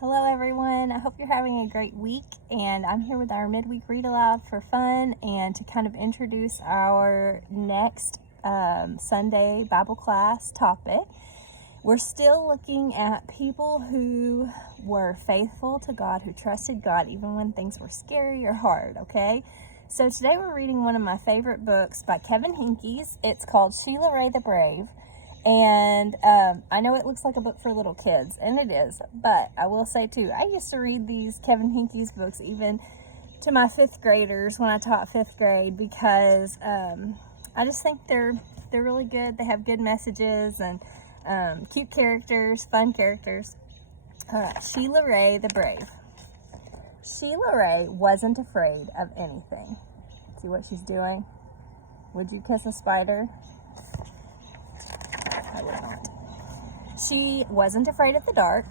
Hello everyone, I hope you're having a great week, and I'm here with our midweek read aloud for fun and to kind of introduce our next Sunday Bible class topic. We're still looking at people who were faithful to God, who trusted God even when things were scary or hard, okay? So today we're reading one of my favorite books by Kevin Hinckeys. It's called Sheila Rae the Brave. And I know it looks like a book for little kids, and it is, but I will say too, I used to read these Kevin Hinckeys books even to my fifth graders when I taught fifth grade, because I just think they're really good. They have good messages and cute characters, fun characters. Sheila Rae the Brave. Sheila Rae wasn't afraid of anything. See what she's doing? Would you kiss a spider? I would not. She wasn't afraid of the dark.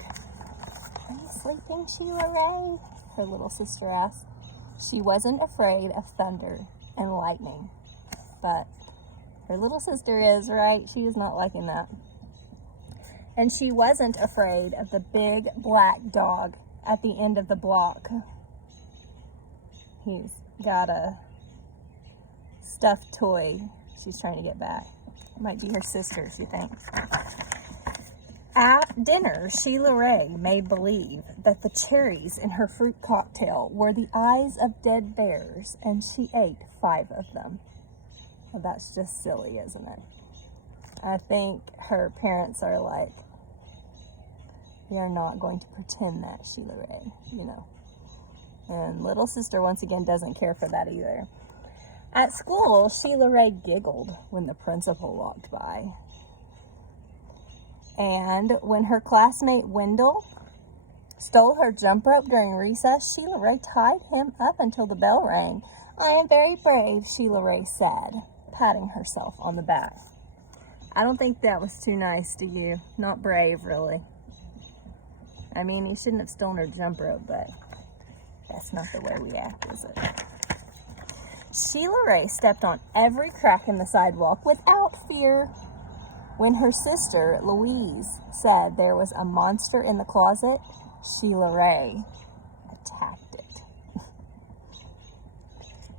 Are you sleeping, Sheila Rae? Her little sister asked. She wasn't afraid of thunder and lightning. But her little sister is, right? She is not liking that. And she wasn't afraid of the big black dog at the end of the block. He's got a stuffed toy she's trying to get back. Might be her sister, she thinks. At dinner, Sheila Rae made believe that the cherries in her fruit cocktail were the eyes of dead bears, and she ate 5 of them. Well, that's just silly, isn't it? I think her parents are like, we are not going to pretend that, Sheila Rae, you know. And little sister, once again, doesn't care for that either. At school, Sheila Rae giggled when the principal walked by. And when her classmate Wendell stole her jump rope during recess, Sheila Rae tied him up until the bell rang. I am very brave, Sheila Rae said, patting herself on the back. I don't think that was too nice to you. Not brave, really. I mean, you shouldn't have stolen her jump rope, but that's not the way we act, is it? Sheila Rae stepped on every crack in the sidewalk without fear. When her sister, Louise, said there was a monster in the closet, Sheila Rae attacked it.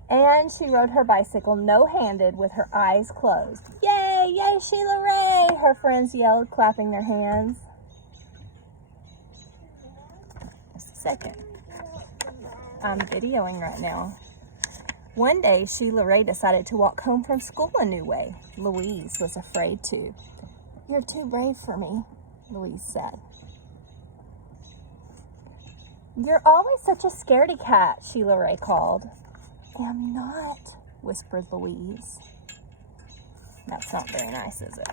And she rode her bicycle no-handed with her eyes closed. Yay, yay, Sheila Rae, her friends yelled, clapping their hands. Just a second. I'm videoing right now. One day, Sheila Rae decided to walk home from school a new way. Louise was afraid to. You're too brave for me, Louise said. You're always such a scaredy cat, Sheila Rae called. I'm not, whispered Louise. That's not very nice, is it?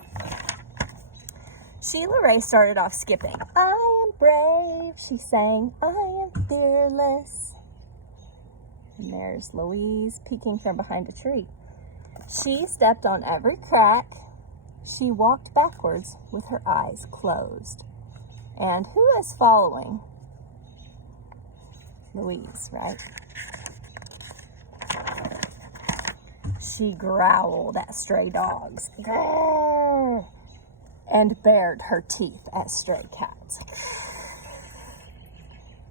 Sheila Rae started off skipping. I am brave, she sang. I am fearless. And there's Louise peeking from behind a tree. She stepped on every crack. She walked backwards with her eyes closed. And who is following? Louise, right? She growled at stray dogs. Grrr! And bared her teeth at stray cats.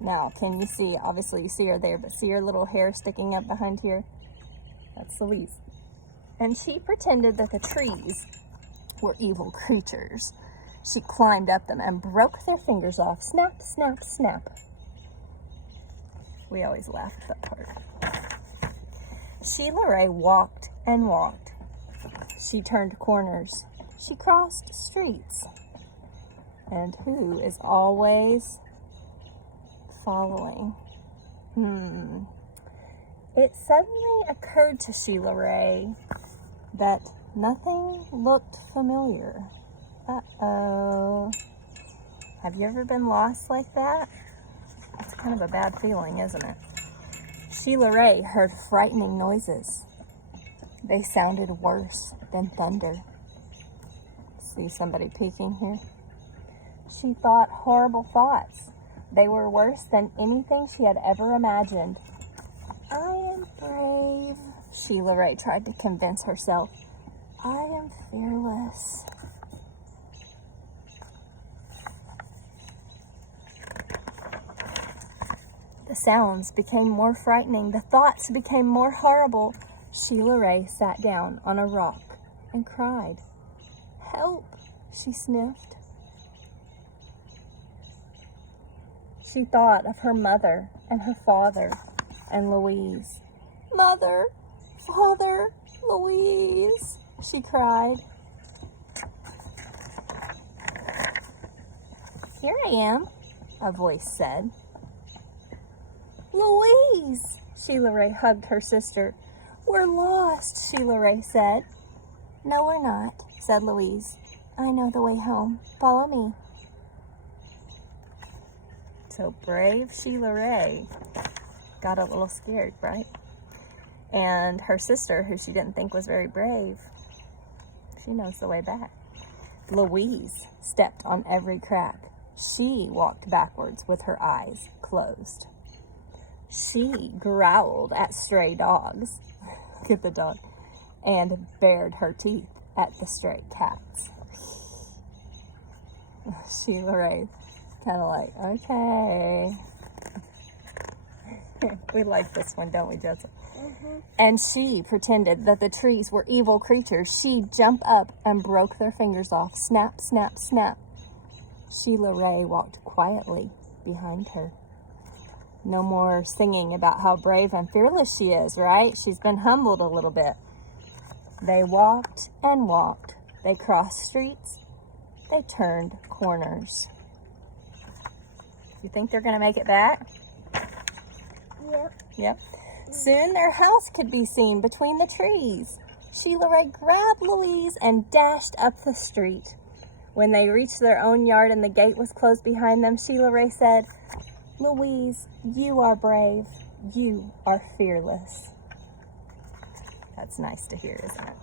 Now, can you see, obviously you see her there, but see her little hair sticking up behind here? That's Louise. And she pretended that the trees were evil creatures. She climbed up them and broke their fingers off. Snap, snap, snap. We always laugh at that part. Sheila Rae walked and walked. She turned corners. She crossed streets. And who is always following? It suddenly occurred to Sheila Rae that nothing looked familiar. Uh-oh. Have you ever been lost like that? It's kind of a bad feeling, isn't it? Sheila Rae heard frightening noises. They sounded worse than thunder. See somebody peeking here? She thought horrible thoughts. They were worse than anything she had ever imagined. I am brave, Sheila Rae tried to convince herself. I am fearless. The sounds became more frightening. The thoughts became more horrible. Sheila Rae sat down on a rock and cried. "Help," she sniffed. She thought of her mother and her father and Louise. "Mother, Father, Louise," she cried. "Here I am," a voice said. "Louise!" Sheila Rae hugged her sister. "We're lost," Sheila Rae said. "No, we're not," said Louise. "I know the way home. Follow me." So brave Sheila Rae got a little scared, right? And her sister, who she didn't think was very brave, she knows the way back. Louise stepped on every crack. She walked backwards with her eyes closed. She growled at stray dogs. Look at the dog. And bared her teeth at the stray cats. Sheila Rae kind of like, okay. We like this one, don't we, Jessica? Mm-hmm. And she pretended that the trees were evil creatures. She'd jump up and broke their fingers off. Snap, snap, snap. Sheila Rae walked quietly behind her. No more singing about how brave and fearless she is, right? She's been humbled a little bit. They walked and walked. They crossed streets. They turned corners. You think they're going to make it back? Yep. Soon their house could be seen between the trees. Sheila Rae grabbed Louise and dashed up the street. When they reached their own yard and the gate was closed behind them, Sheila Rae said, "Louise, you are brave. You are fearless." That's nice to hear, isn't it?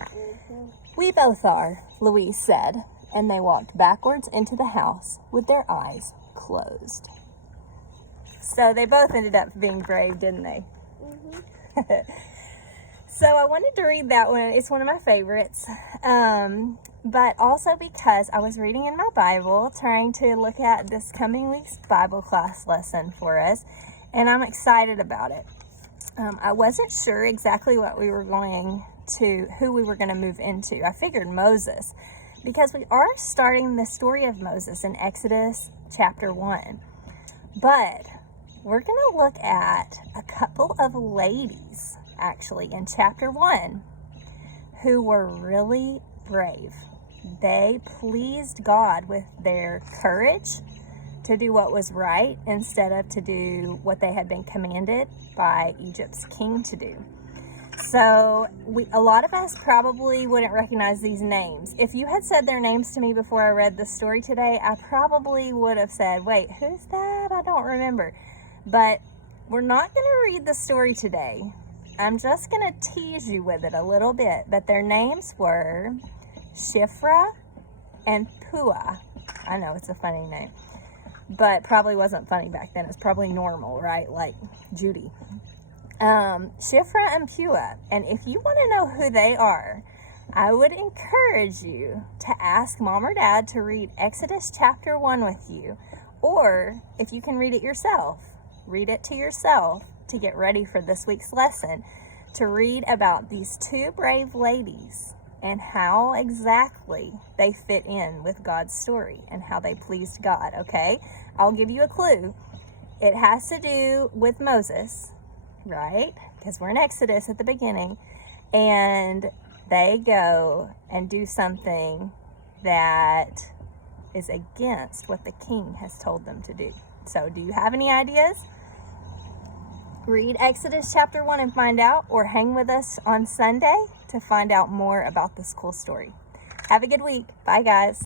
Mm-hmm. "We both are," Louise said, and they walked backwards into the house with their eyes closed. So they both ended up being brave, didn't they? Mm-hmm. So I wanted to read that one. It's one of my favorites. But also because I was reading in my Bible, trying to look at this coming week's Bible class lesson for us, and I'm excited about it. I wasn't sure exactly who we were going to move into. I figured Moses, because we are starting the story of Moses in Exodus chapter 1. But we're going to look at a couple of ladies, actually, in chapter 1, who were really brave. They pleased God with their courage to do what was right instead of to do what they had been commanded by Egypt's king to do. So a lot of us probably wouldn't recognize these names. If you had said their names to me before I read the story today, I probably would have said, "Wait, who's that? I don't remember." But we're not going to read the story today. I'm just going to tease you with it a little bit. But their names were Shiphrah and Puah. I know it's a funny name, but probably wasn't funny back then. It was probably normal, right? Like Judy. Shiphrah and Puah. And if you want to know who they are, I would encourage you to ask Mom or Dad to read Exodus chapter 1 with you. Or if you can read it yourself, read it to yourself to get ready for this week's lesson, to read about these two brave ladies and how exactly they fit in with God's story and how they pleased God, okay? I'll give you a clue. It has to do with Moses, right? Because we're in Exodus at the beginning, and they go and do something that is against what the king has told them to do. So do you have any ideas? Read Exodus chapter 1 and find out, or hang with us on Sunday to find out more about this cool story. Have a good week. Bye, guys.